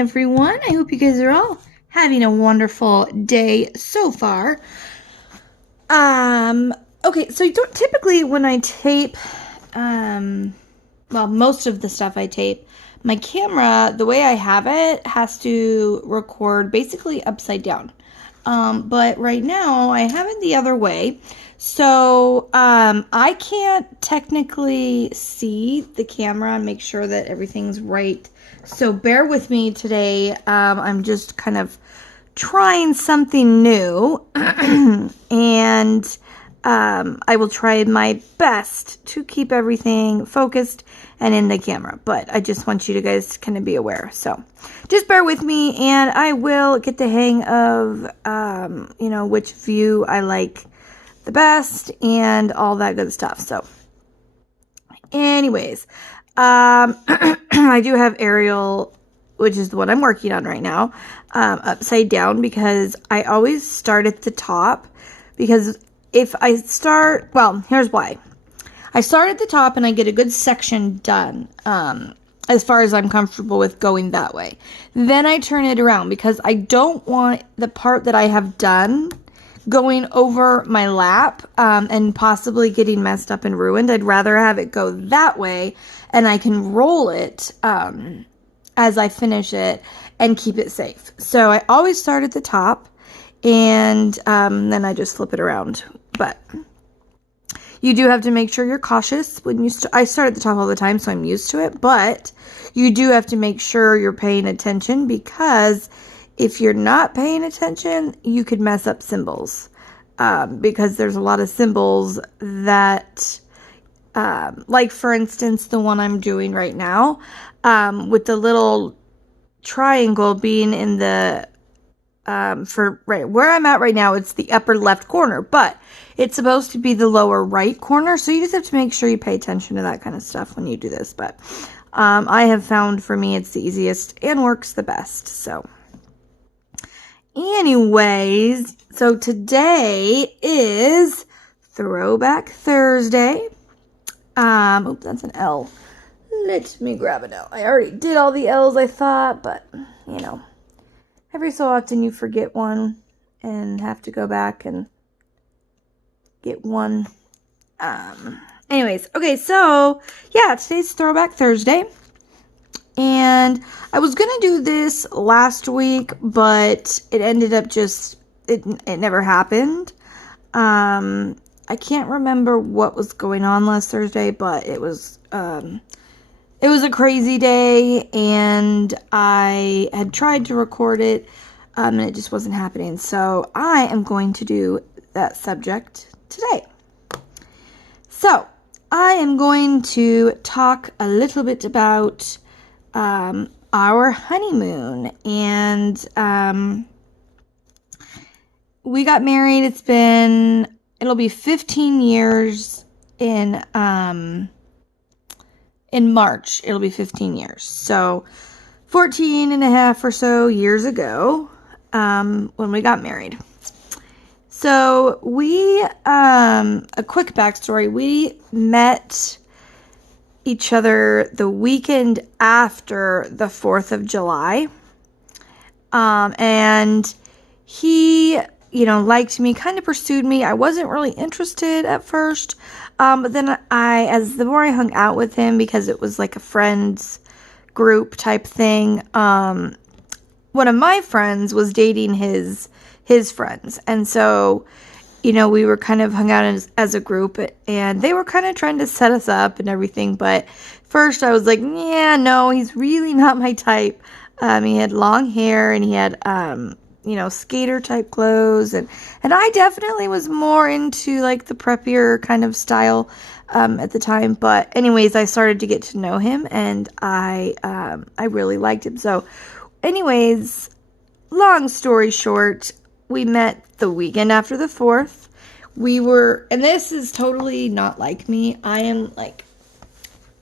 everyone. I hope you guys are all having a wonderful day so far. Okay, so typically when I tape, most of the stuff I tape, my camera, the way I have it, has to record basically upside down. But right now I have it the other way. So, I can't technically see the camera and make sure that everything's right. So bear with me today. I'm just kind of trying something new and, I will try my best to keep everything focused and in the camera, but I just want you guys to kind of be aware. So just bear with me and I will get the hang of, which view I like the best and all that good stuff. So anyways, I do have Ariel, which is the one I'm working on right now, upside down because I always start at the top because if I start, here's why. I start at the top and I get a good section done, as far as I'm comfortable with going that way. Then I turn it around because I don't want the part that I have done going over my lap, and possibly getting messed up and ruined. I'd rather have it go that way and I can roll it, as I finish it and keep it safe. So I always start at the top and, then I just flip it around. But you do have to make sure you're cautious when you I start at the top all the time, so I'm used to it. But you do have to make sure you're paying attention because if you're not paying attention, you could mess up symbols. Because there's a lot of symbols that, like for instance, the one I'm doing right now, with the little triangle being in the, right where I'm at right now, it's the upper left corner, but it's supposed to be the lower right corner. So you just have to make sure you pay attention to that kind of stuff when you do this. But, I have found for me, it's the easiest and works the best. So anyways, so today is Throwback Thursday. That's an L. Let me grab an L. I already did all the L's, I thought, but, every so often you forget one and have to go back and get one. Anyways, okay, so, yeah, today's Throwback Thursday. And I was going to do this last week, but it ended up it never happened. I can't remember what was going on last Thursday, but it was a crazy day, and I had tried to record it, and it just wasn't happening. So I am going to do that subject today. So I am going to talk a little bit about our honeymoon, and we got married. It'll be 15 years in March. It'll be 15 years. So 14 and a half or so years ago, when we got married. So a quick backstory, we met each other the weekend after the 4th of July. And he, liked me, kind of pursued me. I wasn't really interested at first. But then the more I hung out with him, because it was like a friends group type thing, one of my friends was dating his friends. And so, we were kind of hung out as a group, and they were kind of trying to set us up and everything. But first I was like, yeah, no, he's really not my type. He had long hair and he had, skater type clothes. And I definitely was more into like the preppier kind of style, at the time. But anyways, I started to get to know him, and I really liked him. So anyways, long story short, we met the weekend after the 4th. And this is totally not like me. I am like,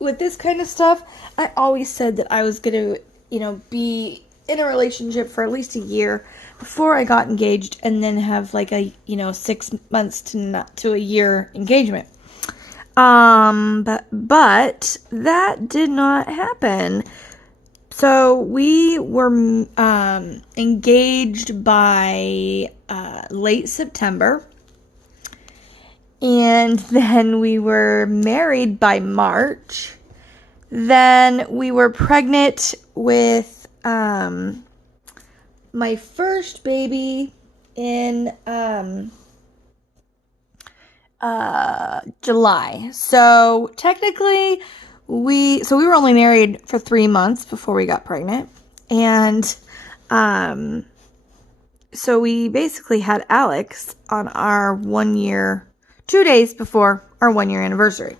with this kind of stuff, I always said that I was going to, be in a relationship for at least a year before I got engaged, and then have like a, 6 months to a year engagement. But that did not happen. So we were engaged by late September, and then we were married by March. Then we were pregnant with my first baby in July. So technically we were only married for 3 months before we got pregnant. And so we basically had Alex on our 1 year, 2 days before our 1 year anniversary.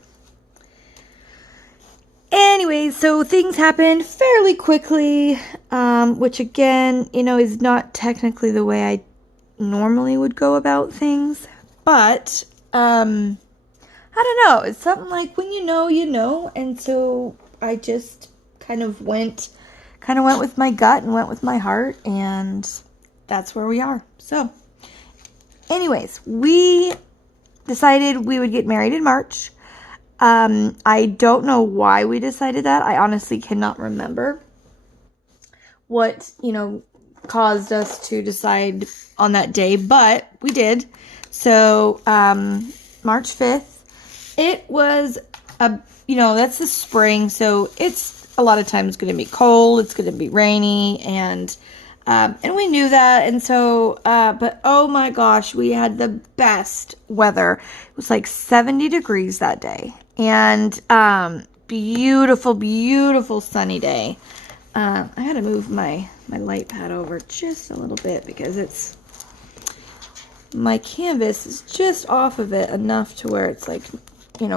Anyways, so things happened fairly quickly, which again, is not technically the way I normally would go about things. But, I don't know. It's something like when you know, you know. And so I just kind of went with my gut and went with my heart. And that's where we are. So, anyways, we decided we would get married in March. I don't know why we decided that. I honestly cannot remember what, caused us to decide on that day, but we did. So, March 5th, it was that's the spring. So it's a lot of times going to be cold. It's going to be rainy, and we knew that. And so, but oh my gosh, we had the best weather. It was like 70 degrees that day. And beautiful, beautiful sunny day. I had to move my light pad over just a little bit because my canvas is just off of it enough to where it's like,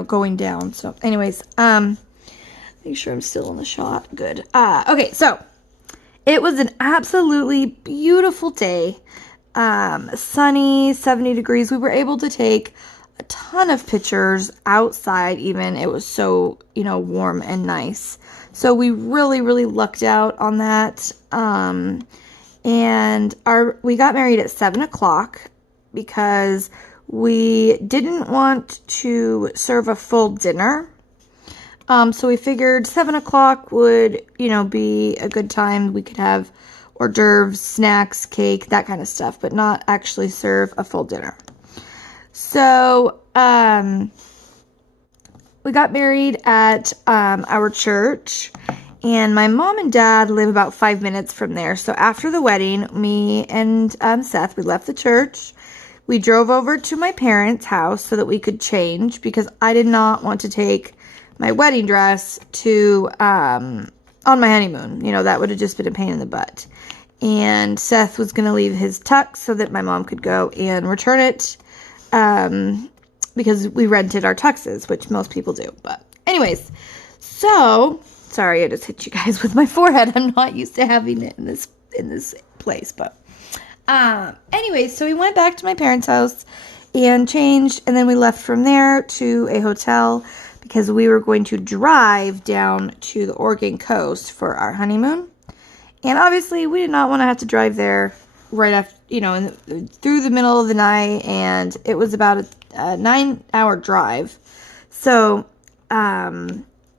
going down. So anyways, make sure I'm still in the shot. Good. Okay, so it was an absolutely beautiful day. Sunny, 70 degrees. We were able to take a ton of pictures outside even. It was so, warm and nice. So we really, really lucked out on that. And we got married at 7 o'clock because we didn't want to serve a full dinner. So we figured 7 o'clock would, be a good time. We could have hors d'oeuvres, snacks, cake, that kind of stuff, but not actually serve a full dinner. So, we got married at our church, and my mom and dad live about 5 minutes from there. So after the wedding, me and Seth, we left the church. We drove over to my parents' house so that we could change because I did not want to take my wedding dress to on my honeymoon. That would have just been a pain in the butt. And Seth was going to leave his tux so that my mom could go and return it. Because we rented our tuxes, which most people do. But anyways, so sorry, I just hit you guys with my forehead. I'm not used to having it in this place, but anyways, so we went back to my parents' house and changed, and then we left from there to a hotel because we were going to drive down to the Oregon coast for our honeymoon. And obviously, we did not want to have to drive there right after, through the middle of the night, and it was about a 9-hour drive. So,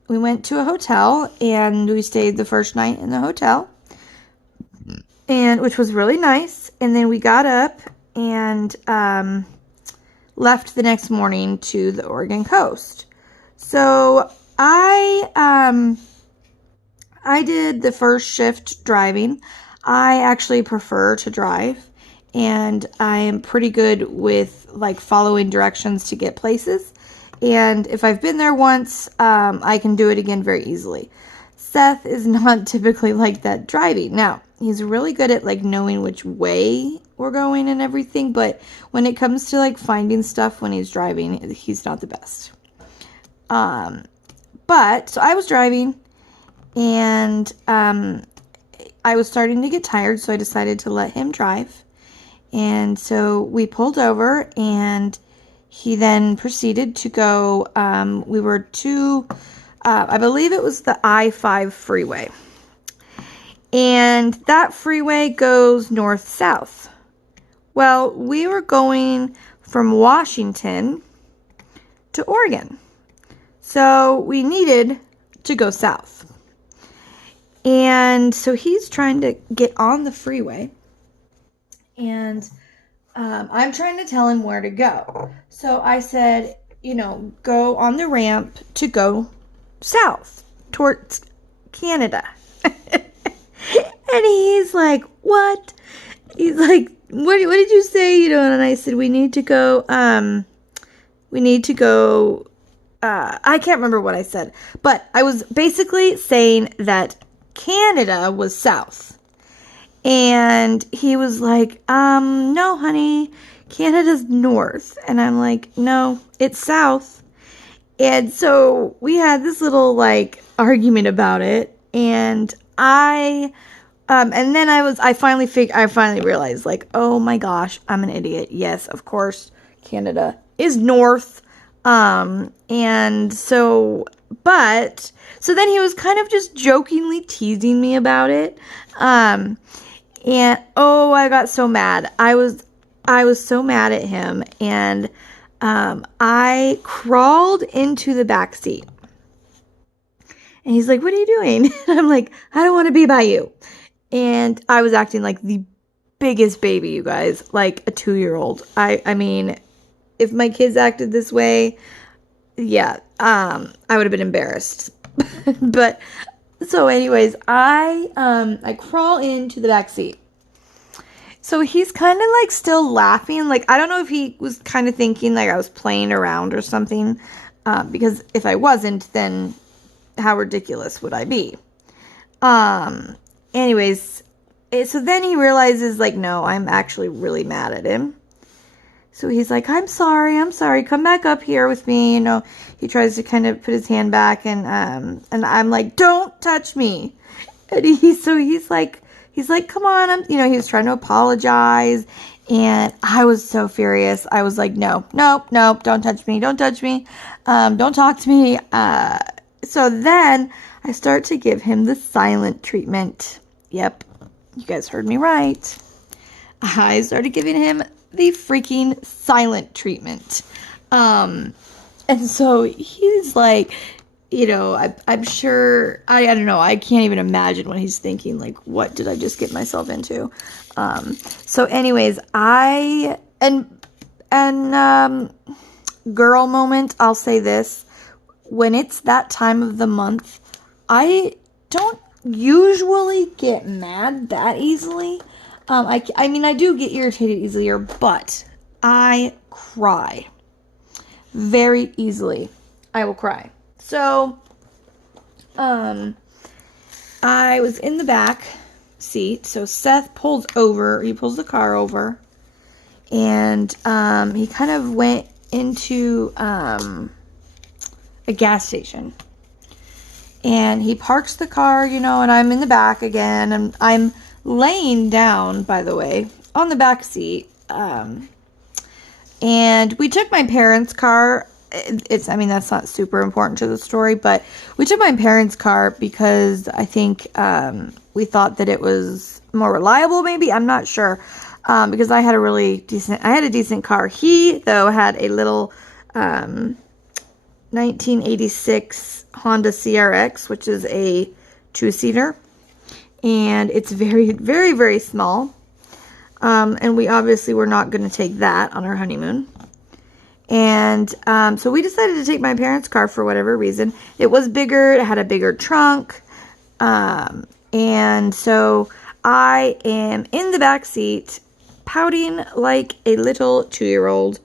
we went to a hotel, and we stayed the first night in the hotel, which was really nice. And then we got up and left the next morning to the Oregon coast. So, I did the first shift driving. I actually prefer to drive, and I am pretty good with following directions to get places. And if I've been there once, I can do it again very easily. Seth is not typically like that driving. Now, he's really good at knowing which way we're going and everything, but when it comes to finding stuff when he's driving, he's not the best. But so I was driving, and I was starting to get tired, so I decided to let him drive. And so we pulled over, and he then proceeded to go, we were to, I believe it was the I-5 freeway. And that freeway goes north-south. Well, we were going from Washington to Oregon. So we needed to go south. And so he's trying to get on the freeway. And I'm trying to tell him where to go. So I said, go on the ramp to go south towards Canada. And he's like, what? He's like, what did you say? And I said, we need to go, I can't remember what I said, but I was basically saying that Canada was south. And he was like, no, honey, Canada's north. And I'm like, no, it's south. And so we had this little argument about it. And and then I finally realized, oh my gosh, I'm an idiot. Yes, of course, Canada is north. And so then he was kind of just jokingly teasing me about it. And I got so mad. I was so mad at him, and I crawled into the back seat. And he's like, "What are you doing?" And I'm like, "I don't want to be by you." And I was acting like the biggest baby, you guys, like a 2-year-old. I mean, if my kids acted this way, yeah, I would have been embarrassed. But so anyways, I crawl into the back seat. So he's kind of still laughing. I don't know if he was kind of thinking I was playing around or something. Because if I wasn't, then how ridiculous would I be? Anyways, so then he realizes no, I'm actually really mad at him. So he's like, I'm sorry, come back up here with me. He tries to kind of put his hand back, and I'm like, don't touch me. And he's like, come on. He was trying to apologize, and I was so furious. I was like, no, don't touch me. Don't talk to me. So then I start to give him the silent treatment. Yep, you guys heard me right. I started giving him the freaking silent treatment. And so he's like, I'm sure, I don't know, I can't even imagine what he's thinking, what did I just get myself into? So anyways, girl moment, I'll say this, when it's that time of the month, I don't usually get mad that easily. I mean, I do get irritated easier, but I cry very easily. I will cry. So, I was in the back seat. So Seth pulls the car over, and he kind of went into a gas station. And he parks the car, and I'm in the back again, and I'm laying down, by the way, on the back seat. And we took my parents' car. That's not super important to the story, but we took my parents' car because I think we thought that it was more reliable, maybe. I'm not sure. Because I had a decent car. He, though, had a little 1986 Honda CRX, which is a 2-seater. And it's very, very, very small. And we obviously were not going to take that on our honeymoon. And so we decided to take my parents' car for whatever reason. It was bigger. It had a bigger trunk. And so I am in the back seat, pouting like a little 2-year-old,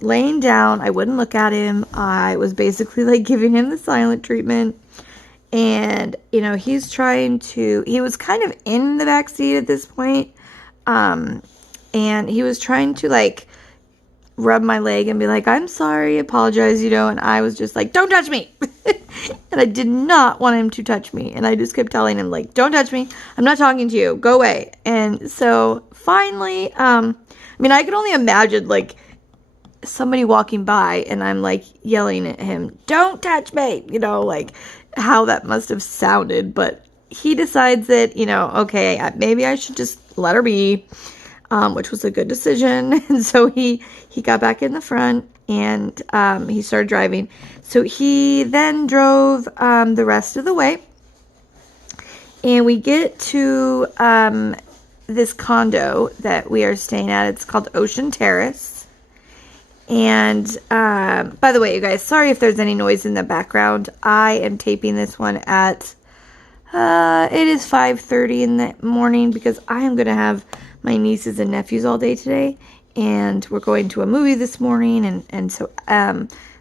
laying down. I wouldn't look at him. I was basically giving him the silent treatment. And, he was kind of in the back seat at this point. And he was trying to rub my leg and be like, I'm sorry, apologize, and I was just like, don't touch me. And I did not want him to touch me. And I just kept telling him, don't touch me. I'm not talking to you. Go away. And so finally, I could only imagine somebody walking by and I'm yelling at him, don't touch me, how that must have sounded. But he decides that, okay, maybe I should just let her be, which was a good decision. And so he got back in the front and he started driving. So he then drove the rest of the way. And we get to this condo that we are staying at. It's called Ocean Terrace. And by the way, you guys, sorry if there's any noise in the background. I am taping this one at, it is 5:30 in the morning because I am going to have my nieces and nephews all day today. And we're going to a movie this morning. And so,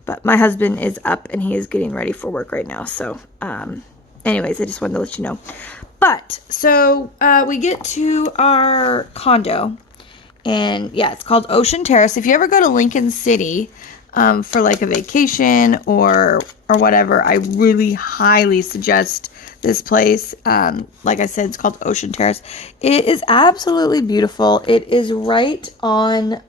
but my husband is up and he is getting ready for work right now. So, anyways, I just wanted to let you know. But, so, we get to our condo. And, yeah, it's called Ocean Terrace. If you ever go to Lincoln City for, like, a vacation or whatever, I really highly suggest this place. Like I said, it's called Ocean Terrace. It is absolutely beautiful. It is right on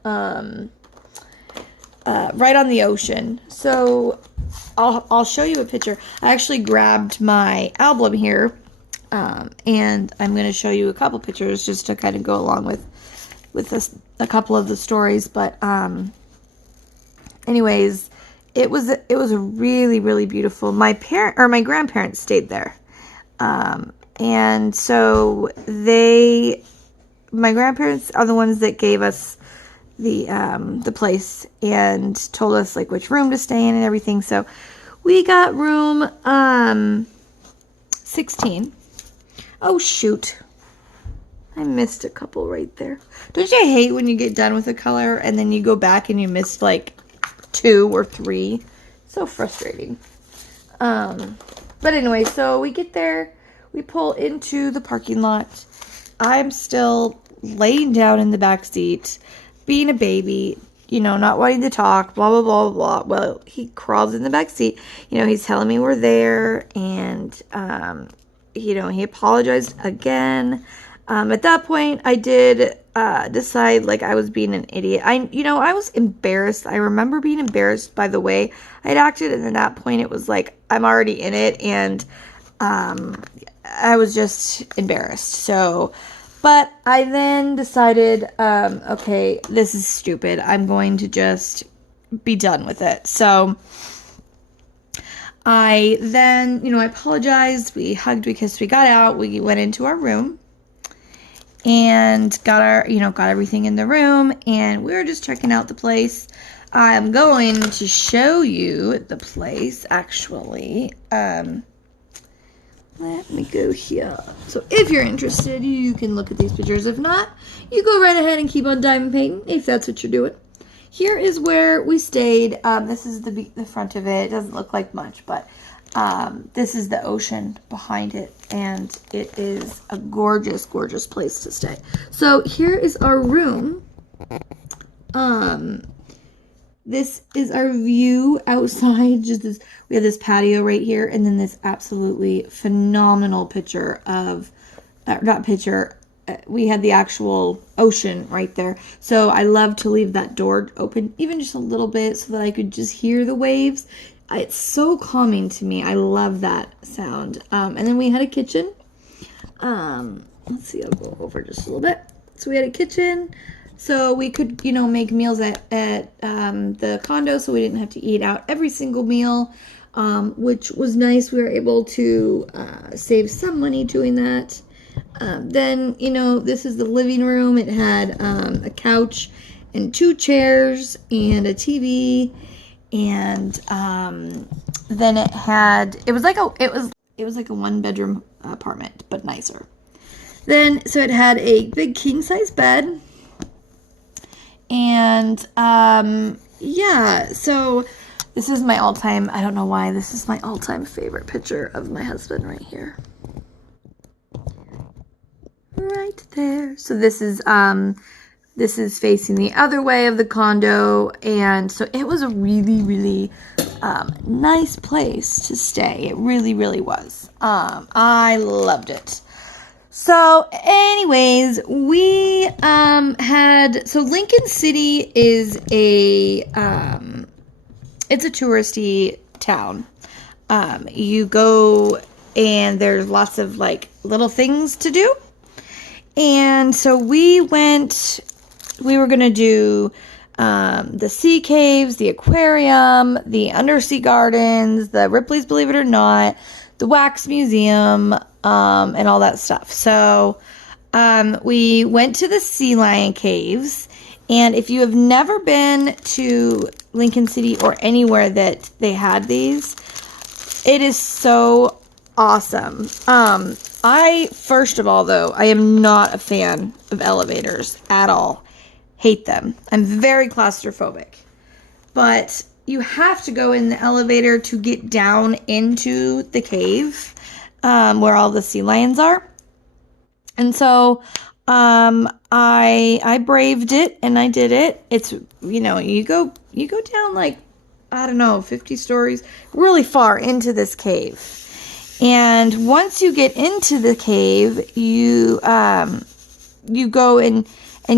the ocean. So, I'll show you a picture. I actually grabbed my album here. And I'm going to show you a couple pictures just to kind of go along with this, a couple of the stories. But, anyways, it was a really, really beautiful, my grandparents stayed there. And so my grandparents are the ones that gave us the place and told us like which room to stay in and everything. So we got room, 16. Oh, shoot. I missed a couple right there. Don't you hate when you get done with a color and then you go back and you missed like 2 or 3? So frustrating. But anyway, so we get there. We pull into the parking lot. I'm still laying down in the back seat, being a baby, not wanting to talk, blah, blah, blah, blah. Well, he crawls in the back seat. He's telling me we're there and, he apologized again. At that point, I did decide, like, I was being an idiot. I was embarrassed. I remember being embarrassed by the way I'd acted, and at that point, it was like, I'm already in it, and I was just embarrassed. So, but I then decided, okay, this is stupid. I'm going to just be done with it. So I then, I apologized, we hugged, we kissed, we got out, we went into our room and got everything in the room, and we were just checking out the place. I'm going to show you the place, actually. Let me go here. So if you're interested, you can look at these pictures. If not, you go right ahead and keep on diamond painting, if that's what you're doing. Here is where we stayed. This is the front of it. It doesn't look like much, but this is the ocean behind it, and it is a gorgeous, gorgeous place to stay. So here is our room. This is our view outside. We have this patio right here, and then this absolutely phenomenal picture of, we had the actual ocean right there. So I love to leave that door open even just a little bit so that I could just hear the waves. It's so calming to me. I love that sound. And then we had a kitchen. Let's see, I'll go over just a little bit. So we had a kitchen. So we could, make meals at the condo, so we didn't have to eat out every single meal, which was nice. We were able to save some money doing that. Then, this is the living room. It had a couch and 2 chairs and a TV, and then it was like a 1-bedroom apartment, but nicer. Then, so it had a big king-size bed. And, yeah, so this is my all-time, I don't know why, this is my all-time favorite picture of my husband right here. Right there. So this is facing the other way of the condo, and so it was a really, really, nice place to stay. It really, really was. I loved it. So, anyways, we so Lincoln City is it's a touristy town. You go and there's lots of like little things to do. And so we were going to do the sea caves, the aquarium, the undersea gardens, the Ripley's Believe It or Not, the wax museum, and all that stuff. So we went to the sea lion caves, and if you have never been to Lincoln City or anywhere that they had these, it is so awesome. First of all, though, I am not a fan of elevators at all. Hate them. I'm very claustrophobic. But you have to go in the elevator to get down into the cave, where all the sea lions are. And so, I braved it and I did it. It's, you go down like, I don't know, 50 stories, really far into this cave. And once you get into the cave, you go and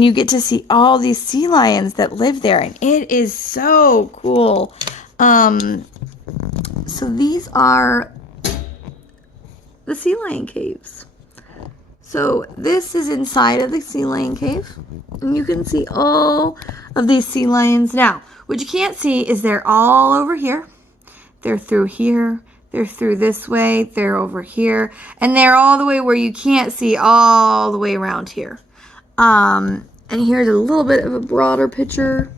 you get to see all these sea lions that live there, and it is so cool. So these are the sea lion caves. So this is inside of the sea lion cave, and you can see all of these sea lions. Now, what you can't see is they're all over here. They're through here. They're through this way. They're over here. And they're all the way where you can't see all the way around here. And here's a little bit of a broader picture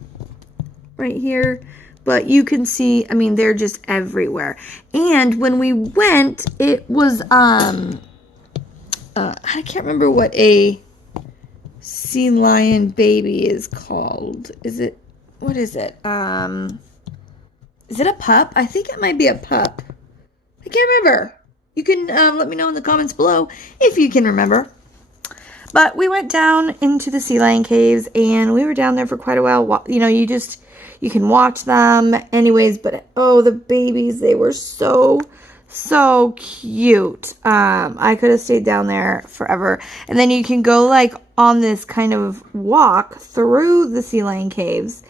right here. But you can see, I mean, they're just everywhere. And when we went, it was, I can't remember what a sea lion baby is called. What is it? Is it a pup? I think it might be a pup. I can't remember. You can let me know in the comments below if you can remember. But we went down into the sea lion caves, and we were down there for quite a while. You can watch them anyways, but oh, the babies, they were so cute. I could have stayed down there forever. And then you can go like on this kind of walk through the sea lion caves,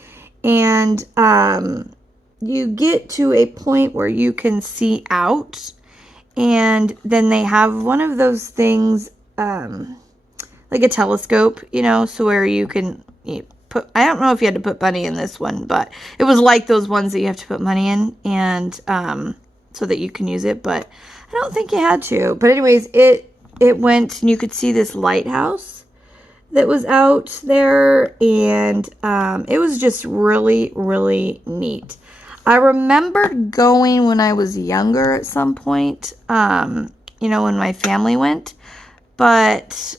and you get to a point where you can see out, and then they have one of those things, like a telescope, so where you can put, I don't know if you had to put money in this one, but it was like those ones that you have to put money in, and so that you can use it, but I don't think you had to. But anyways, it went, and you could see this lighthouse that was out there, and it was just really, really neat. I remember going when I was younger at some point, when my family went, but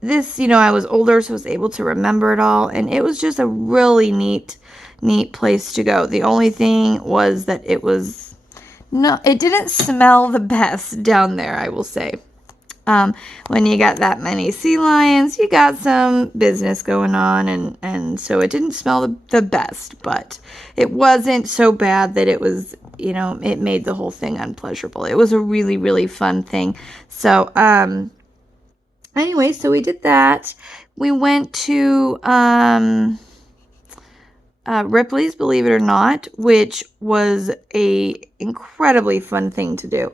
this, I was older, so I was able to remember it all, and it was just a really neat place to go. The only thing was that it didn't smell the best down there, I will say. When you got that many sea lions, you got some business going on, and so it didn't smell the best, but it wasn't so bad that it was, it made the whole thing unpleasurable. It was a really, really fun thing. So, anyway, so we did that. We went to Ripley's, believe it or not, which was a incredibly fun thing to do.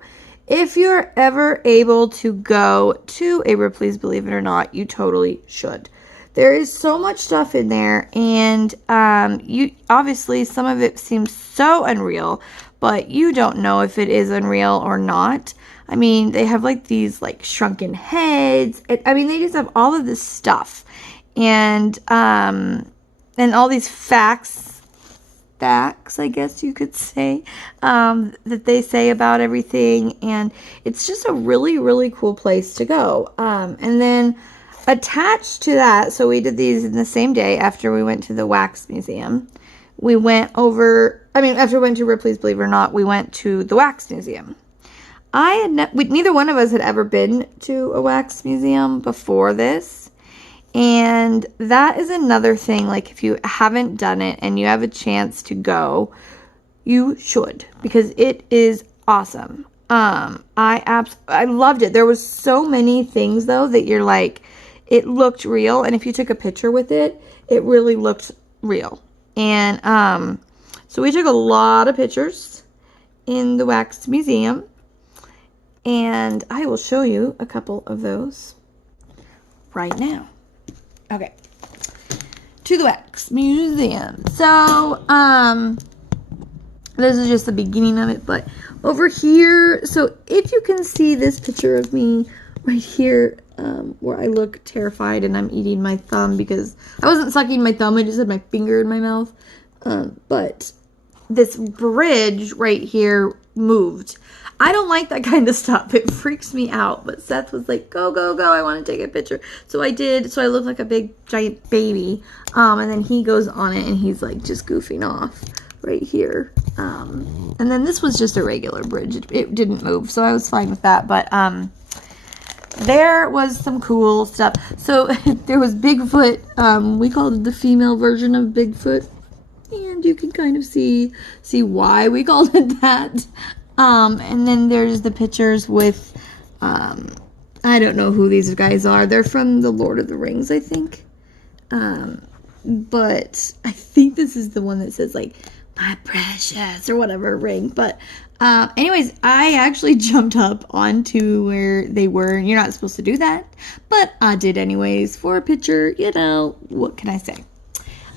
If you're ever able to go to a Ripley's, believe it or not, you totally should. There is so much stuff in there, and obviously some of it seems so unreal, but you don't know if it is unreal or not. I mean, they have like these like shrunken heads. They just have all of this stuff, and all these facts, I guess you could say, that they say about everything, and it's just a really, really cool place to go. And then attached to that, so we did these in the same day after we went to the Wax Museum. We went after we went to Ripley's, believe it or not, we went to the Wax Museum. Neither one of us had ever been to a wax museum before this. And that is another thing, like if you haven't done it and you have a chance to go, you should, because it is awesome. I loved it. There was so many things though that you're like, it looked real, and if you took a picture with it, it really looked real. And so we took a lot of pictures in the Wax Museum, and I will show you a couple of those right now. Okay, to the Wax Museum. So, This is just the beginning of it, but over here, so if you can see this picture of me right here, where I look terrified and I'm eating my thumb because I wasn't sucking my thumb, I just had my finger in my mouth. But this bridge right here moved. I don't like that kind of stuff. It freaks me out. But Seth was like, go, go, go. I want to take a picture. So I did. So I look like a big, giant baby. And then he goes on it and he's like just goofing off right here. And then this was just a regular bridge. It didn't move. So I was fine with that. But there was some cool stuff. So there was Bigfoot. We called it the female version of Bigfoot. And you can kind of see why we called it that. And then there's the pictures with, I don't know who these guys are. They're from the Lord of the Rings, I think. But I think this is the one that says, like, my precious or whatever ring. But, anyways, I actually jumped up onto where they were. You're not supposed to do that. But I did anyways for a picture. You know, what can I say?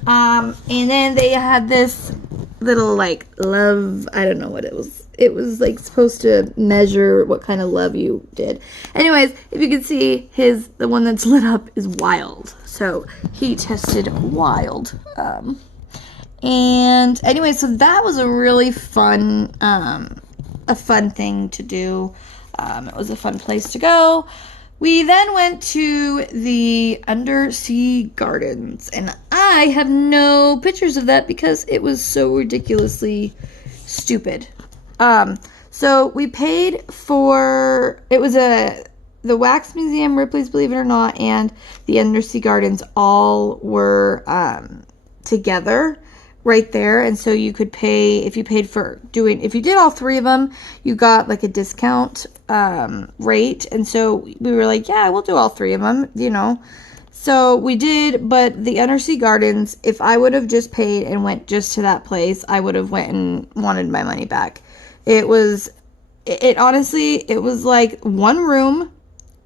And then they had this little, like, love, I don't know what it was. It was, like, supposed to measure what kind of love you did. Anyways, if you can see, the one that's lit up is wild. So, he tested wild. And anyway, so that was a really fun, thing to do. It was a fun place to go. We then went to the undersea gardens, and I have no pictures of that because it was so ridiculously stupid. So we paid for, it was the Wax Museum, Ripley's Believe It or Not, and the undersea gardens all were, together right there. And so you could pay, if you did all three of them, you got like a discount, rate. And so we were like, yeah, we'll do all three of them, you know. So we did, but the undersea gardens, if I would have just paid and went just to that place, I would have went and wanted my money back. It honestly, it was like one room,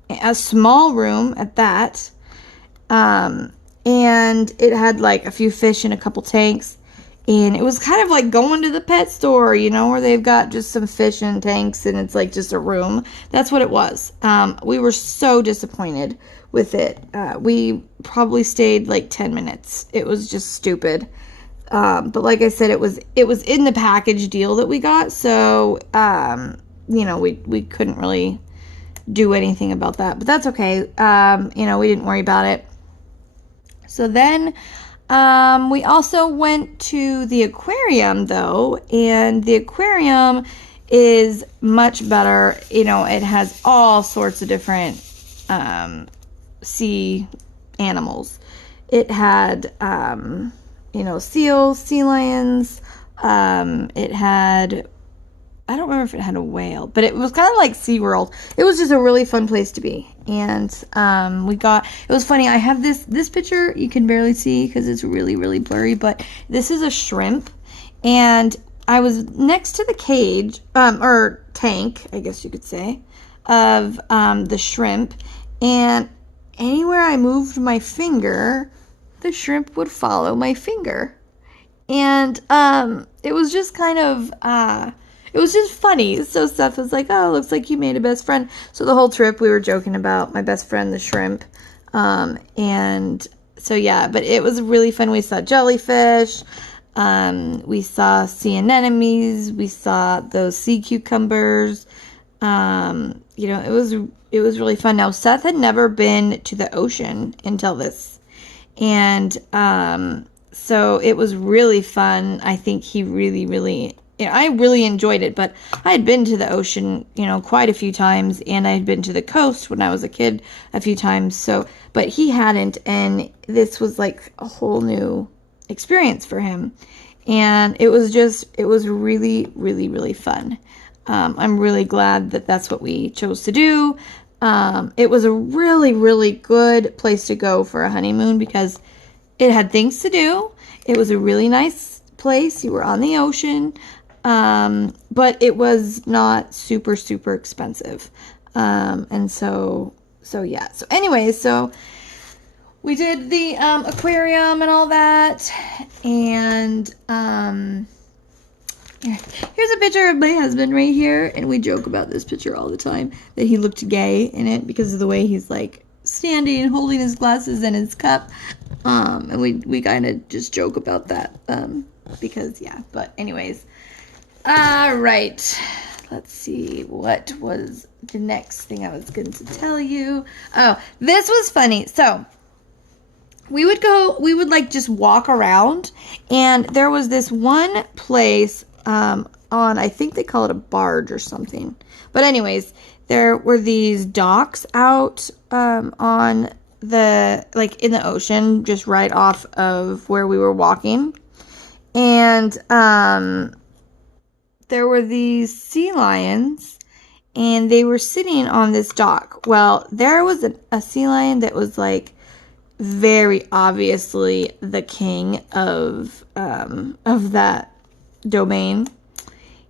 a small room at that. And it had like a few fish in a couple tanks. And it was kind of like going to the pet store, you know, where they've got just some fish in tanks and it's like just a room. That's what it was. We were so disappointed with it. We probably stayed like 10 minutes. It was just stupid. But like I said, it was in the package deal that we got. So, you know, we couldn't really do anything about that. But that's okay. You know, we didn't worry about it. So then... we also went to the aquarium though, and the aquarium is much better. You know, it has all sorts of different, sea animals. It had, you know, seals, sea lions. It had, I don't remember if it had a whale, but it was kind of like SeaWorld. It was just a really fun place to be. And it was funny, I have this picture, you can barely see because it's really, really blurry, but this is a shrimp. And I was next to the cage, or tank, I guess you could say, of the shrimp. And anywhere I moved my finger, the shrimp would follow my finger. And it was just kind of... it was just funny. So Seth was like, oh, looks like you made a best friend. So the whole trip we were joking about my best friend, the shrimp. And so, yeah, but it was really fun. We saw jellyfish. We saw sea anemones. We saw those sea cucumbers. You know, it was really fun. Now, Seth had never been to the ocean until this. And so it was really fun. I think he really, really... Yeah, I really enjoyed it, but I had been to the ocean, you know, quite a few times, and I had been to the coast when I was a kid a few times, so, but he hadn't, and this was like a whole new experience for him, and it was really, really, really fun. I'm really glad that that's what we chose to do. It was a really, really good place to go for a honeymoon because it had things to do. It was a really nice place. You were on the ocean. But it was not super, super expensive. And so yeah. So anyways, so we did the, aquarium and all that. And, Here's a picture of my husband right here, and we joke about this picture all the time, that he looked gay in it because of the way he's like standing, holding his glasses and his cup. And we kind of just joke about that. Because yeah, but anyways. All right. Let's see, what was the next thing I was going to tell you? Oh, this was funny. So we would like just walk around, and there was this one place on, I think they call it a barge or something. But anyways, there were these docks out on the, like in the ocean, just right off of where we were walking. And there were these sea lions, and they were sitting on this dock. Well, there was a sea lion that was like very obviously the king of that domain.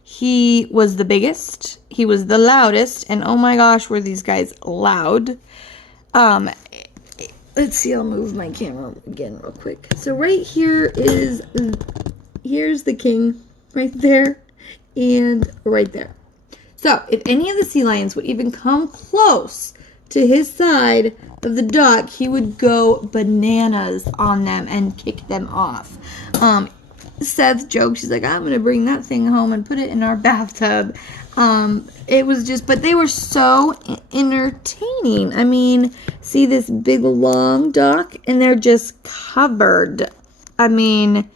He was the biggest, he was the loudest, and oh my gosh, were these guys loud. Let's see, I'll move my camera again real quick. So right here here's the king right there and right there. So if any of the sea lions would even come close to his side of the dock, he would go bananas on them and kick them off. Seth joked, she's like, I'm going to bring that thing home and put it in our bathtub. It was just, but they were so entertaining. I mean, see this big long dock, and they're just covered. I mean,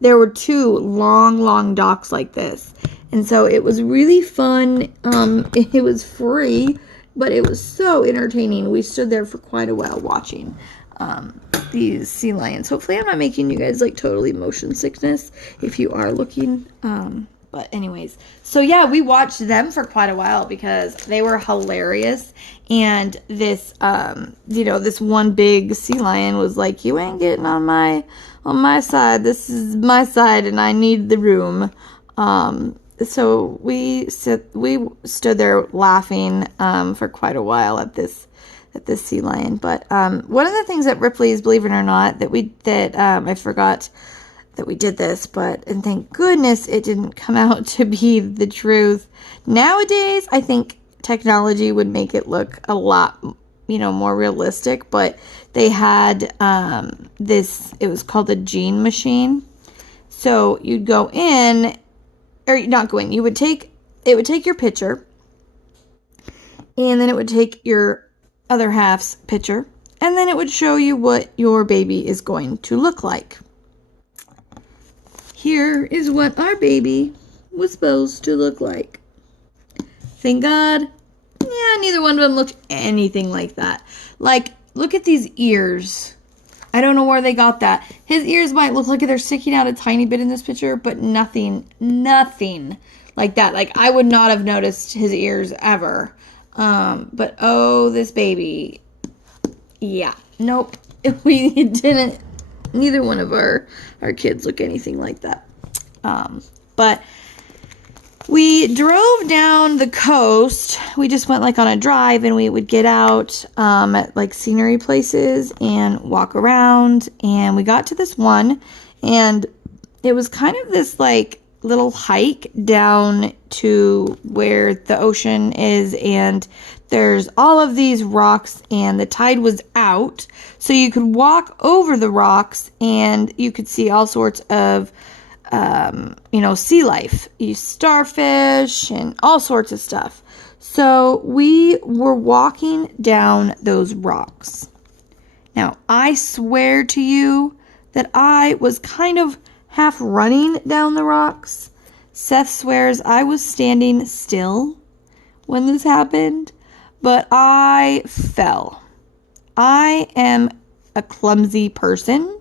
there were two long docks like this. And so it was really fun. It was free, but it was so entertaining. We stood there for quite a while watching these sea lions. Hopefully I'm not making you guys like totally motion sickness if you are looking. But anyways, so yeah, we watched them for quite a while because they were hilarious. And this, this one big sea lion was like, you ain't getting on my side. This is my side and I need the room. So we stood there laughing for quite a while at this sea lion. But one of the things at Ripley's, believe it or not, I forgot that we did this, and thank goodness it didn't come out to be the truth. Nowadays, I think technology would make it look a lot, more realistic, but they had it was called a gene machine. So you'd go in, or not go in, it would take your picture, and then it would take your other half's picture, and then it would show you what your baby is going to look like. Here is what our baby was supposed to look like. Thank God. Yeah, neither one of them looked anything like that. Like, look at these ears. I don't know where they got that. His ears might look like they're sticking out a tiny bit in this picture, but nothing like that. Like, I would not have noticed his ears ever. But oh, this baby. Yeah, nope. We didn't. Neither one of our kids look anything like that. But we drove down the coast. We just went like on a drive, and we would get out at like scenery places and walk around. And we got to this one, and it was kind of this like little hike down to where the ocean is, and there's all of these rocks, and the tide was out, so you could walk over the rocks and you could see all sorts of sea life, starfish and all sorts of stuff. So we were walking down those rocks. Now, I swear to you that I was kind of half running down the rocks. Seth swears I was standing still when this happened, but I fell. I am a clumsy person.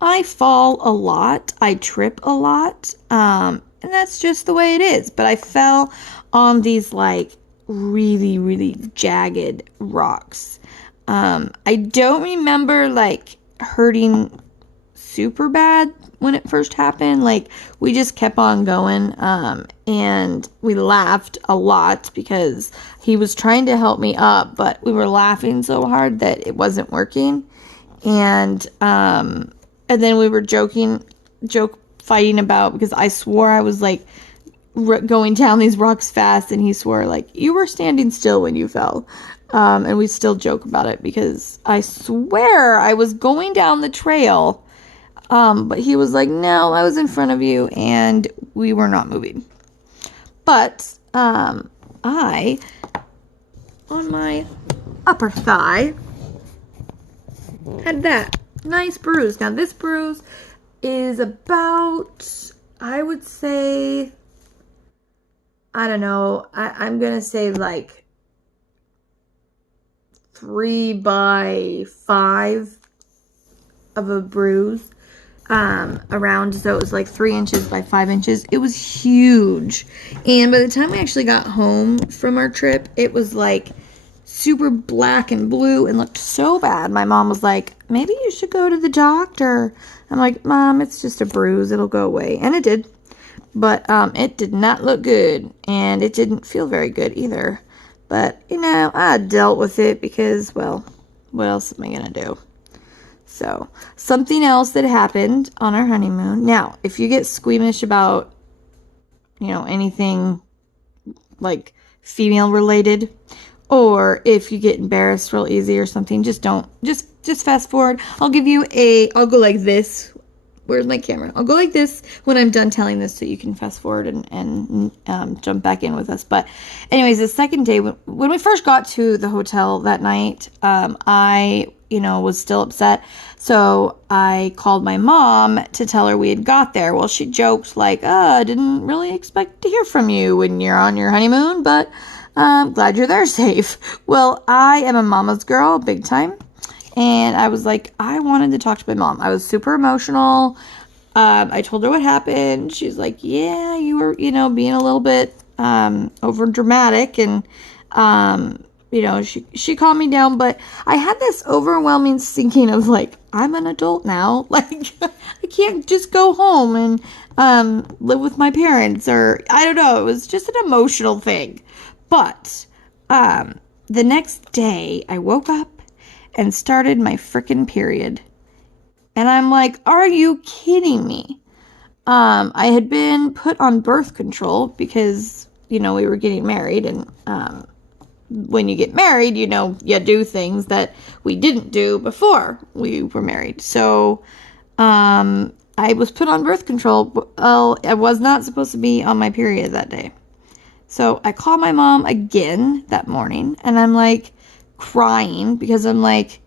I fall a lot. I trip a lot. And that's just the way it is. But I fell on these like really, really jagged rocks. I don't remember like hurting super bad when it first happened. Like, we just kept on going, and we laughed a lot because he was trying to help me up, but we were laughing so hard that it wasn't working. And then we were fighting about, because I swore I was like going down these rocks fast, and he swore, like, you were standing still when you fell. And we still joke about it because I swear I was going down the trail, but he was like, no, I was in front of you, and we were not moving. But I, on my upper thigh, had that nice bruise. Now, this bruise is about, I would say, I don't know, I'm going to say like 3 by 5 of a bruise around. So it was like 3 inches by 5 inches. It was huge. And by the time we actually got home from our trip, it was like super black and blue and looked so bad. My mom was like, maybe you should go to the doctor. I'm like, Mom, it's just a bruise. It'll go away. And it did. But it did not look good, and it didn't feel very good either. But, you know, I dealt with it because, well, what else am I going to do? So, something else that happened on our honeymoon. Now, if you get squeamish about, you know, anything like female related, or if you get embarrassed real easy or something, just don't. Just fast forward. I'll go like this. Where's my camera? I'll go like this when I'm done telling this so you can fast forward and jump back in with us. But anyways, the second day, when we first got to the hotel that night, I, was still upset. So I called my mom to tell her we had got there. Well, she joked like, I didn't really expect to hear from you when you're on your honeymoon, but I'm glad you're there safe. Well, I am a mama's girl, big time. And I was like, I wanted to talk to my mom. I was super emotional. I told her what happened. She's like, yeah, you were, being a little bit over dramatic. And, she calmed me down. But I had this overwhelming thinking of like, I'm an adult now. Like, I can't just go home and live with my parents. Or, I don't know. It was just an emotional thing. But the next day, I woke up and started my frickin' period. And I'm like, are you kidding me? I had been put on birth control because, we were getting married. And when you get married, you do things that we didn't do before we were married. So I was put on birth control. Well, I was not supposed to be on my period that day. So I called my mom again that morning. And I'm like, crying because I'm like,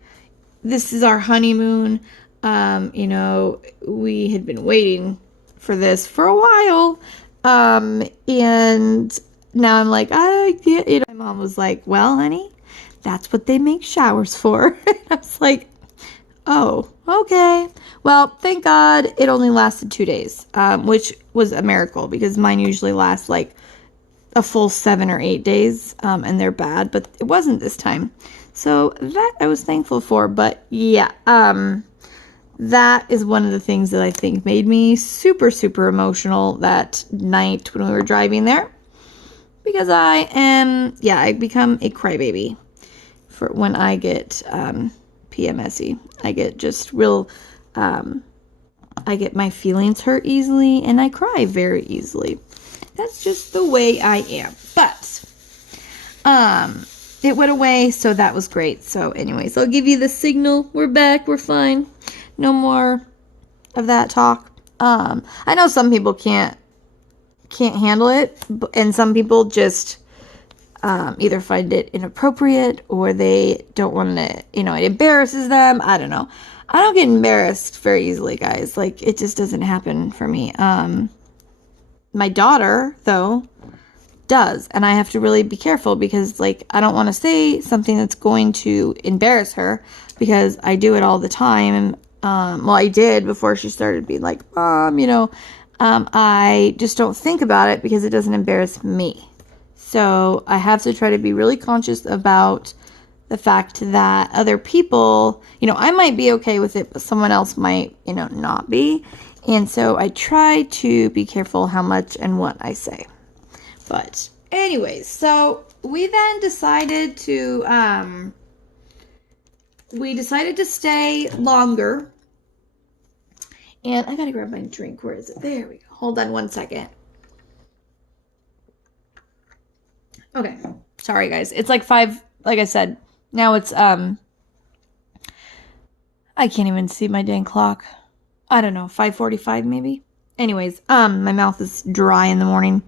this is our honeymoon. We had been waiting for this for a while. And now I'm like, my mom was like, well, honey, that's what they make showers for. I was like, oh, okay. Well, thank God it only lasted 2 days, which was a miracle because mine usually lasts like a full 7 or 8 days, and they're bad, but it wasn't this time. So that I was thankful for, but yeah, that is one of the things that I think made me super, super emotional that night when we were driving there, because I become a crybaby for when I get PMSy. I get just real, I get my feelings hurt easily, and I cry very easily. That's just the way I am. But it went away, so that was great. So anyways, I'll give you the signal. We're back. We're fine. No more of that talk. I know some people can't handle it, and some people just either find it inappropriate or they don't want to, it embarrasses them. I don't know. I don't get embarrassed very easily, guys. Like, it just doesn't happen for me. My daughter, though, does. And I have to really be careful because, like, I don't want to say something that's going to embarrass her because I do it all the time. And, I did before she started being like, Mom, I just don't think about it because it doesn't embarrass me. So I have to try to be really conscious about the fact that other people, I might be okay with it, but someone else might, not be. And so I try to be careful how much and what I say. But anyways, so we then decided to stay longer. And I gotta grab my drink. Where is it? There we go. Hold on one second. Okay. Sorry, guys. It's like 5, like I said. Now it's, I can't even see my dang clock. I don't know, 5:45 maybe? Anyways, my mouth is dry in the morning.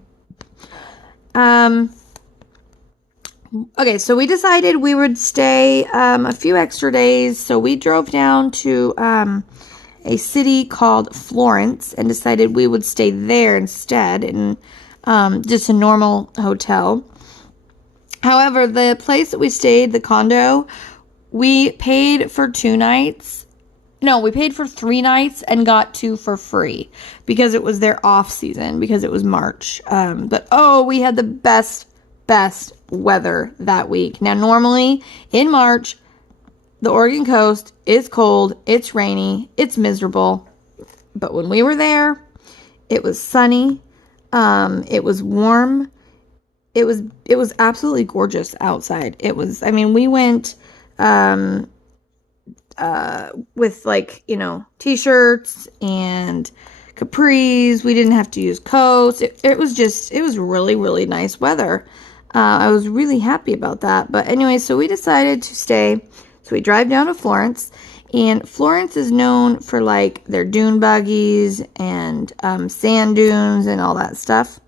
Okay, so we decided we would stay, a few extra days. So we drove down to, a city called Florence and decided we would stay there instead in, just a normal hotel. However, the place that we stayed, the condo, we paid for 2 nights. No, we paid for 3 nights and got 2 for free because it was their off season, because it was March. But we had the best weather that week. Now, normally in March, the Oregon coast is cold, it's rainy, it's miserable. But when we were there, it was sunny, it was warm. It was absolutely gorgeous outside. It was, I mean, we went with like, t-shirts and capris. We didn't have to use coats. It was really, really nice weather. I was really happy about that. But anyway, so we decided to stay. So we drive down to Florence, and Florence is known for like their dune buggies and sand dunes and all that stuff.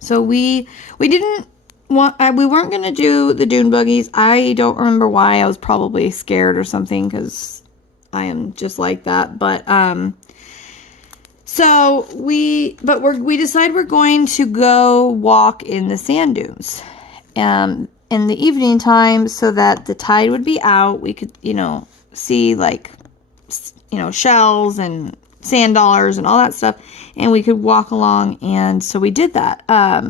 So we weren't going to do the dune buggies. I don't remember why. I was probably scared or something, because I am just like that. But, we decided we're going to go walk in the sand dunes, in the evening time, so that the tide would be out. We could, see like, shells and sand dollars and all that stuff, and we could walk along. And so we did that.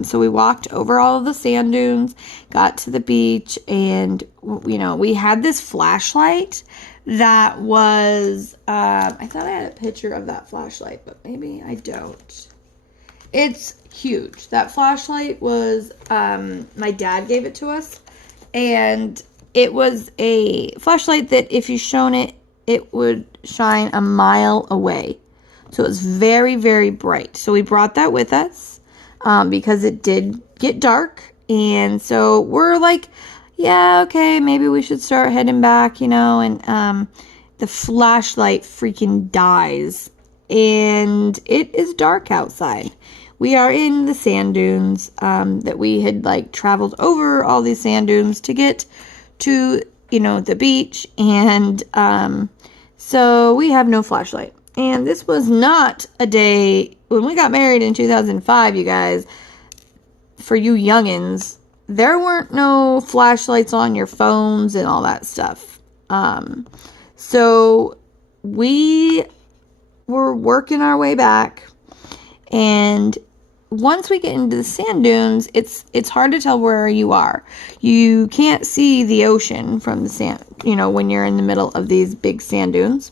So we walked over all of the sand dunes, got to the beach, and we had this flashlight that was I thought I had a picture of that flashlight, but maybe I don't. It's huge. That flashlight was my dad gave it to us, and it was a flashlight that if you shone it, it would shine a mile away. So it was very, very bright. So we brought that with us because it did get dark. And so we're like, yeah, okay, maybe we should start heading back, and the flashlight freaking dies. And it is dark outside. We are in the sand dunes that we had like traveled over all these sand dunes to get to, the beach. And so we have no flashlight. And this was not a day, when we got married in 2005, you guys, for you youngins, there weren't no flashlights on your phones and all that stuff. So we were working our way back, and once we get into the sand dunes, it's hard to tell where you are. You can't see the ocean from the sand, when you're in the middle of these big sand dunes.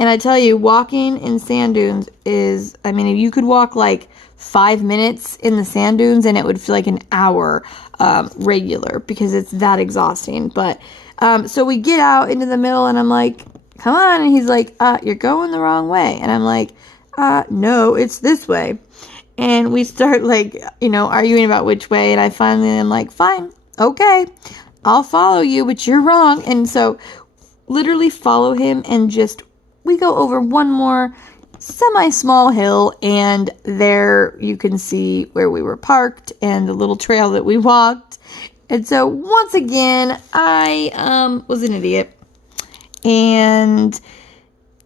And I tell you, walking in sand dunes is, if you could walk like 5 minutes in the sand dunes, and it would feel like an hour regular, because it's that exhausting. But so we get out into the middle, and I'm like, come on. And he's like, you're going the wrong way. And I'm like, no, it's this way. And we start like, arguing about which way. And I finally am like, fine, okay, I'll follow you, but you're wrong. And so literally follow him, and we go over one more semi-small hill, and there you can see where we were parked and the little trail that we walked. And so once again, I was an idiot, and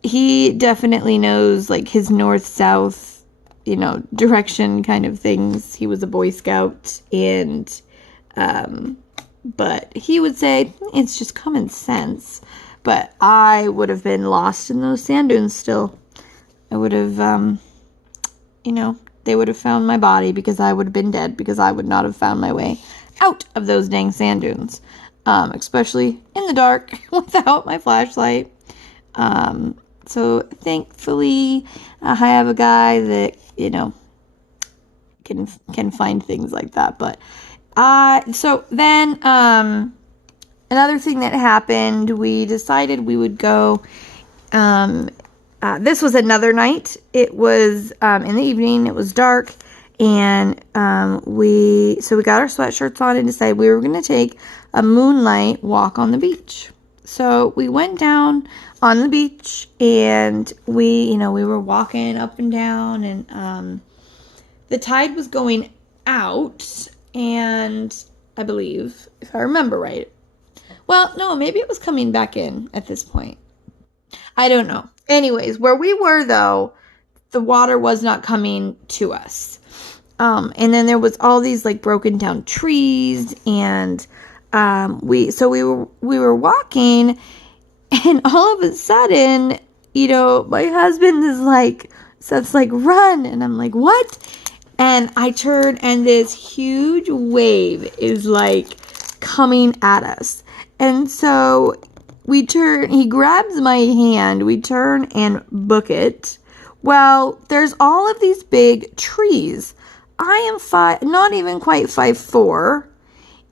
he definitely knows like his north-south, direction kind of things. He was a Boy Scout, and but he would say it's just common sense. But I would have been lost in those sand dunes still. I would have, they would have found my body, because I would have been dead, because I would not have found my way out of those dang sand dunes. Especially in the dark without my flashlight. So thankfully, I have a guy that, can find things like that. But, so then, another thing that happened, we decided we would go, this was another night. It was in the evening, it was dark, And we got our sweatshirts on and decided we were going to take a moonlight walk on the beach. So we went down on the beach, and we were walking up and down, and the tide was going out, and I believe, if I remember right, well, no, maybe it was coming back in at this point. I don't know. Anyways, where we were, though, the water was not coming to us. And then there was all these like broken down trees, and we were walking, and all of a sudden, my husband is like, Seth's like, run, and I'm like, what? And I turn, and this huge wave is like coming at us. And so we turn, he grabs my hand, we turn and book it. Well, there's all of these big trees. I am not even quite 5'4",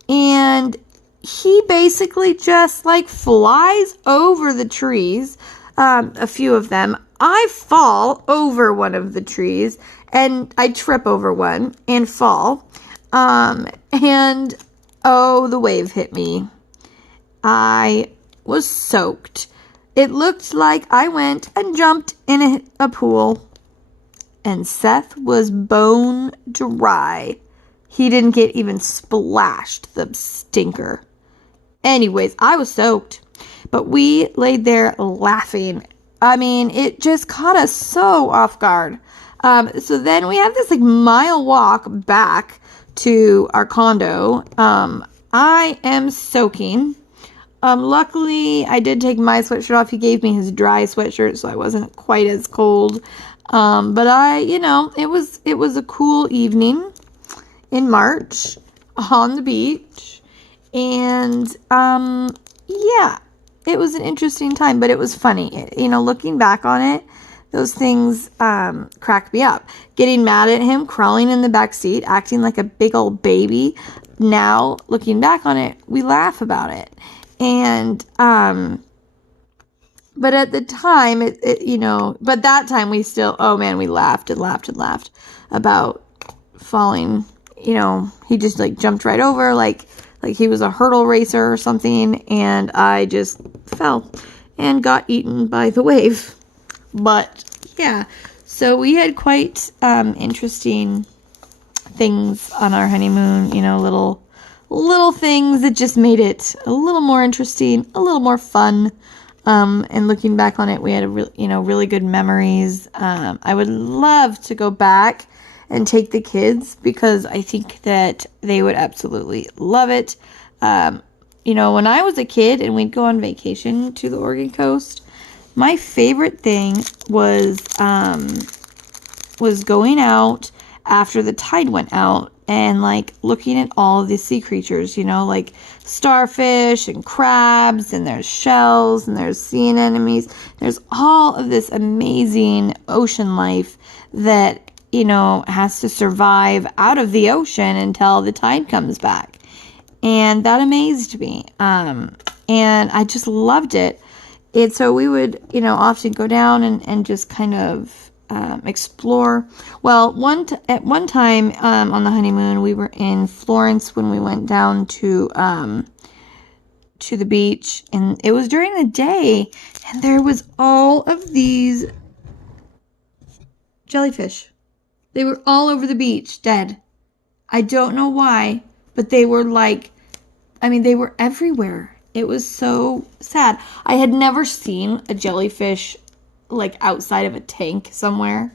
and he basically just like flies over the trees, a few of them. I fall over one of the trees, and I trip over one and fall. And oh, the wave hit me. I was soaked. It looked like I went and jumped in a pool, and Seth was bone dry. He didn't get even splashed, the stinker. Anyways, I was soaked, but we laid there laughing. I mean, it just caught us so off guard. So then we have this like mile walk back to our condo. I am soaking. Luckily, I did take my sweatshirt off. He gave me his dry sweatshirt, so I wasn't quite as cold. But it was a cool evening in March on the beach. And, yeah, it was an interesting time, but it was funny. Looking back on it, those things cracked me up. Getting mad at him, crawling in the back seat, acting like a big old baby. Now, looking back on it, we laugh about it. And, but at the time, but that time we still, oh man, we laughed and laughed and laughed about falling. He just like jumped right over like he was a hurdle racer or something, and I just fell and got eaten by the wave. But yeah, so we had quite interesting things on our honeymoon, little things that just made it a little more interesting, a little more fun. And looking back on it, we had really good memories. I would love to go back and take the kids, because I think that they would absolutely love it. When I was a kid and we'd go on vacation to the Oregon coast, my favorite thing was going out after the tide went out and like looking at all of the sea creatures, like starfish and crabs, and there's shells, and there's sea anemones. There's all of this amazing ocean life that has to survive out of the ocean until the tide comes back. And that amazed me. And I just loved it. And so we would, often go down and just kind of explore. Well, at one time on the honeymoon, we were in Florence when we went down to the beach. And it was during the day. And there was all of these jellyfish. They were all over the beach, dead. I don't know why, but they were they were everywhere. It was so sad. I had never seen a jellyfish like outside of a tank somewhere.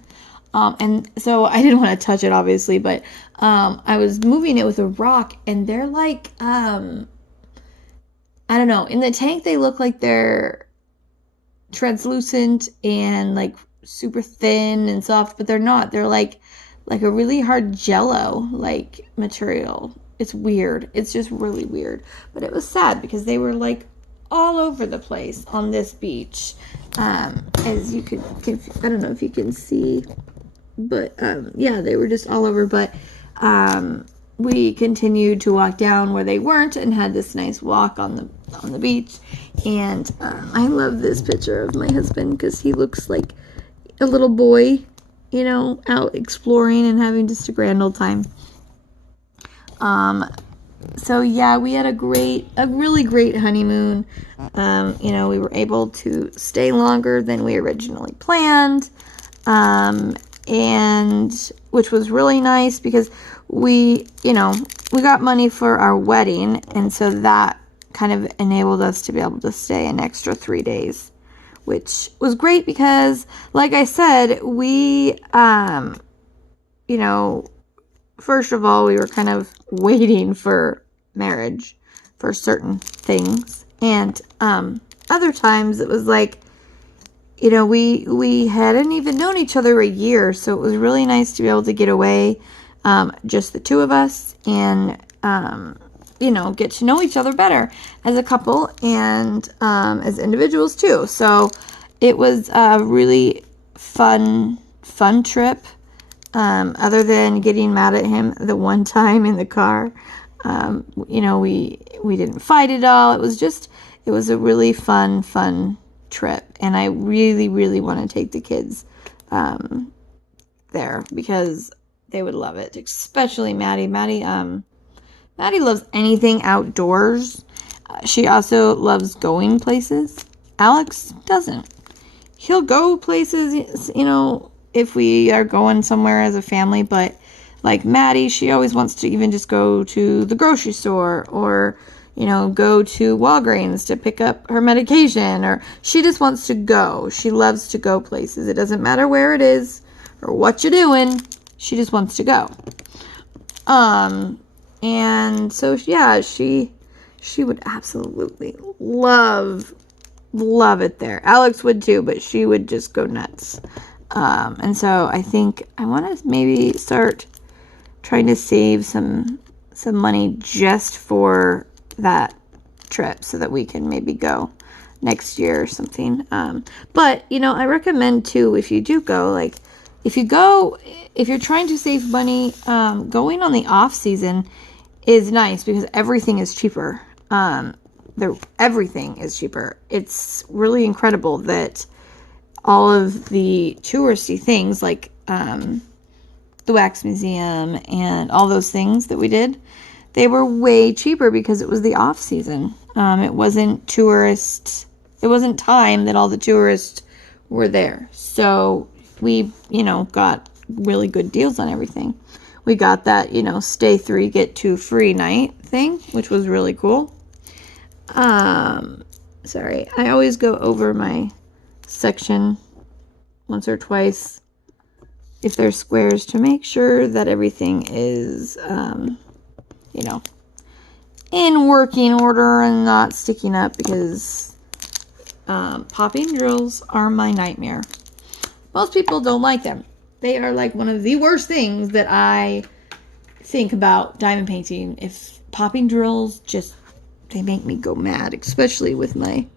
And so I didn't want to touch it, obviously, but I was moving it with a rock, and they're like, I don't know. In the tank, they look like they're translucent and like super thin and soft, but they're not. They're like a really hard jello like material. It's weird. It's just really weird. But it was sad because they were like all over the place on this beach. As you could, I don't know if you can see, but yeah, they were just all over. But we continued to walk down where they weren't and had this nice walk on the beach. And I love this picture of my husband because he looks like a little boy out exploring and having just a grand old time. So yeah, we had a really great honeymoon. We were able to stay longer than we originally planned. And which was really nice because we got money for our wedding, and so that kind of enabled us to be able to stay an extra 3 days, which was great because, like I said, we, first of all, we were kind of waiting for marriage for certain things, and other times it was like, we hadn't even known each other a year, so it was really nice to be able to get away, just the two of us, and get to know each other better as a couple and as individuals too. So it was a really fun trip. Other than getting mad at him the one time in the car, we didn't fight at all. It was a really fun trip, and I really, really want to take the kids there because they would love it, especially Maddie. Maddie loves anything outdoors. She also loves going places. Alex doesn't. He'll go places, if we are going somewhere as a family, but like Maddie, she always wants to even just go to the grocery store or, go to Walgreens to pick up her medication, or she just wants to go. She loves to go places. It doesn't matter where it is or what you're doing. She just wants to go. And so, yeah, she would absolutely love it there. Alex would too, but she would just go nuts. And so I think I want to maybe start trying to save some money just for that trip so that we can maybe go next year or something. But, I recommend too, if you do go, if you're trying to save money, going on the off season is nice because everything is cheaper. Everything is cheaper. It's really incredible that all of the touristy things like the wax museum and all those things that we did, they were way cheaper because it was the off season. It wasn't time that all the tourists were there. So we, got really good deals on everything. We got that, stay 3, get 2 free night thing, which was really cool. Sorry, I always go over my section once or twice if there's squares to make sure that everything is, in working order and not sticking up because popping drills are my nightmare. Most people don't like them. They are like one of the worst things that I think about diamond painting. If popping drills they make me go mad, especially with my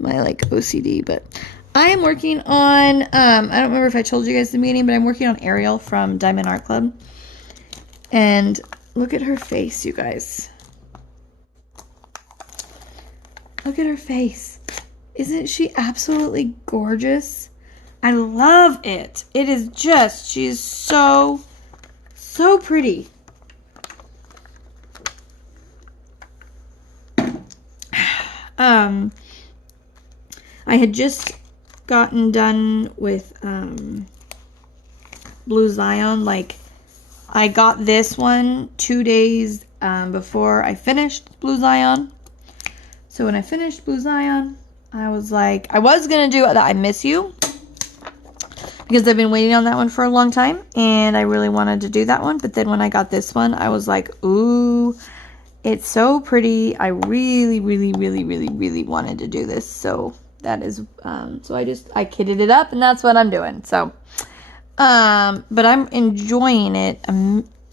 OCD. But I am working on, I don't remember if I told you guys the meeting, but I'm working on Ariel from Diamond Art Club. And look at her face, you guys. Look at her face. Isn't she absolutely gorgeous? I love it. It is just, she's so pretty. I had just gotten done with Blue Zion. I got this one 2 days before I finished Blue Zion. So when I finished Blue Zion, I was like, I was going to do I Miss You, because I've been waiting on that one for a long time, and I really wanted to do that one. But then when I got this one, I was like, ooh, it's so pretty. I really, really, really, really, really wanted to do this. So that is, so I kitted it up, and that's what I'm doing. So, but I'm enjoying it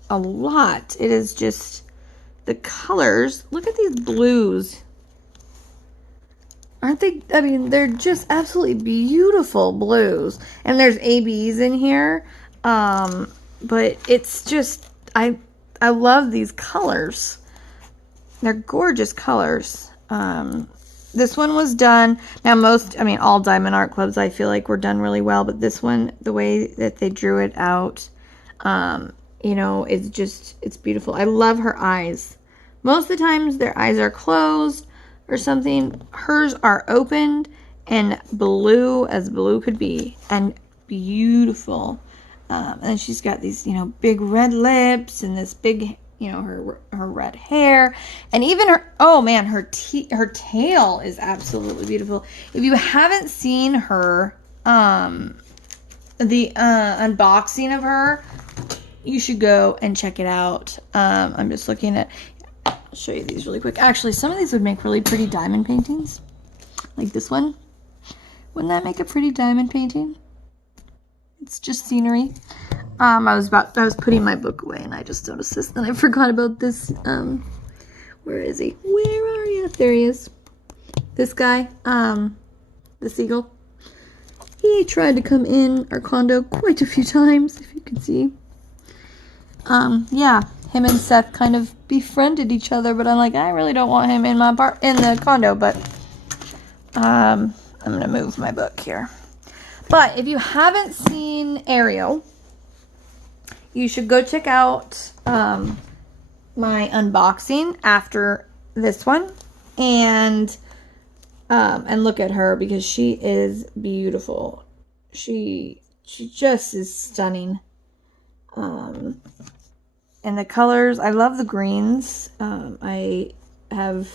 a lot. It is just, the colors, look at these blues. Aren't they? I mean, they're just absolutely beautiful blues. And there's ABs in here. But it's just, I love these colors. They're gorgeous colors. This one was done. Now all diamond art clubs I feel like were done really well, but this one, the way that they drew it out, you know, it's beautiful. I love her eyes. Most of the times their eyes are closed or something. Hers are opened and blue as blue could be, and beautiful. And she's got these, you know, big red lips and this big, you know, her red hair, and even her, oh man, her tail is absolutely beautiful. If you haven't seen her, the unboxing of her, you should go and check it out. I'm just looking at, I'll show you these really quick. Actually, some of these would make really pretty diamond paintings, like this one. Wouldn't that make a pretty diamond painting? It's just scenery. I was putting my book away and I just noticed this, and I forgot about this. Where is he? Where are you? There he is. This guy, the seagull. He tried to come in our condo quite a few times, if you can see. Yeah, him and Seth kind of befriended each other, but I'm like, I really don't want him in the condo, but I'm gonna move my book here. But if you haven't seen Ariel, you should go check out my unboxing after this one, and look at her, because she is beautiful. She just is stunning. And the colors, I love the greens. I have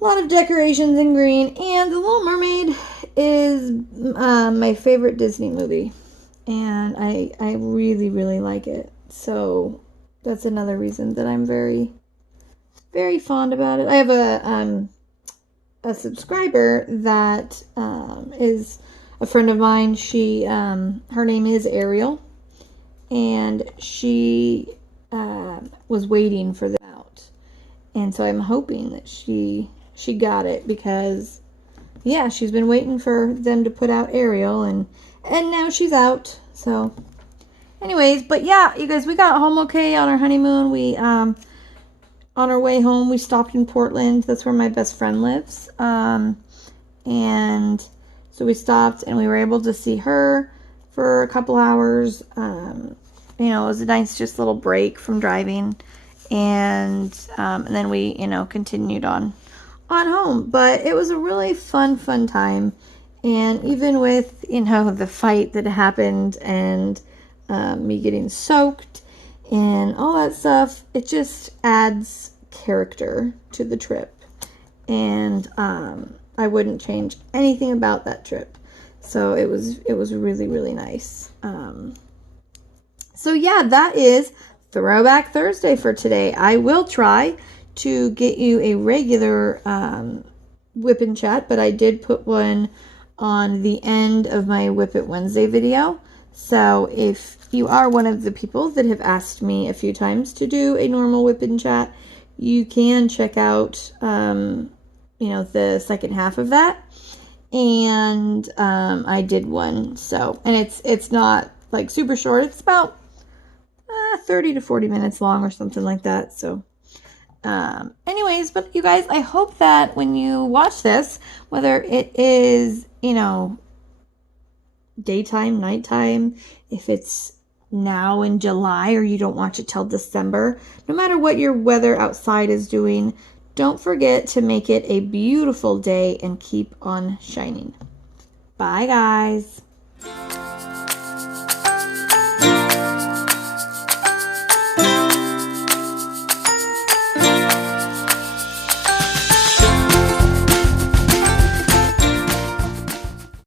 a lot of decorations in green, and The Little Mermaid is my favorite Disney movie, and I really, really like it. So that's another reason that I'm very, very fond about it. I have a subscriber that is a friend of mine. She her name is Ariel, and she was waiting for them out, and so I'm hoping that she got it, because yeah, she's been waiting for them to put out Ariel, and now she's out. So anyways, but yeah, you guys, we got home okay on our honeymoon. We on our way home, we stopped in Portland. That's where my best friend lives. And so we stopped and we were able to see her for a couple hours. You know, it was a nice just little break from driving, and then we, you know, continued on home. But it was a really fun time, and even with, you know, the fight that happened and me getting soaked and all that stuff, it just adds character to the trip, and I wouldn't change anything about that trip. So it was really, really nice. So yeah, that is Throwback Thursday for today. I will try to get you a regular Whip and Chat, but I did put one on the end of my Whip It Wednesday video. So if you are one of the people that have asked me a few times to do a normal Whip and Chat, you can check out you know, the second half of that. And I did one, so, and it's not like super short. It's about 30 to 40 minutes long or something like that. So anyways, but you guys, I hope that when you watch this, whether it is, you know, daytime, nighttime, if it's now in July or you don't watch it till December, no matter what your weather outside is doing, don't forget to make it a beautiful day and keep on shining. Bye, guys.